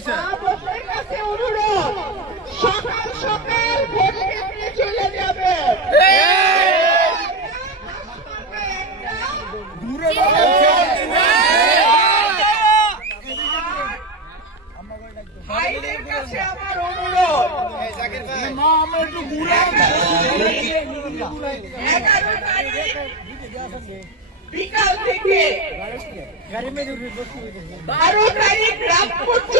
দিছে। কাছে অনুরোধ সকাল সকাল বারো তারিখ রাত পর্যন্ত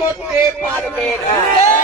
করতে পারবে না।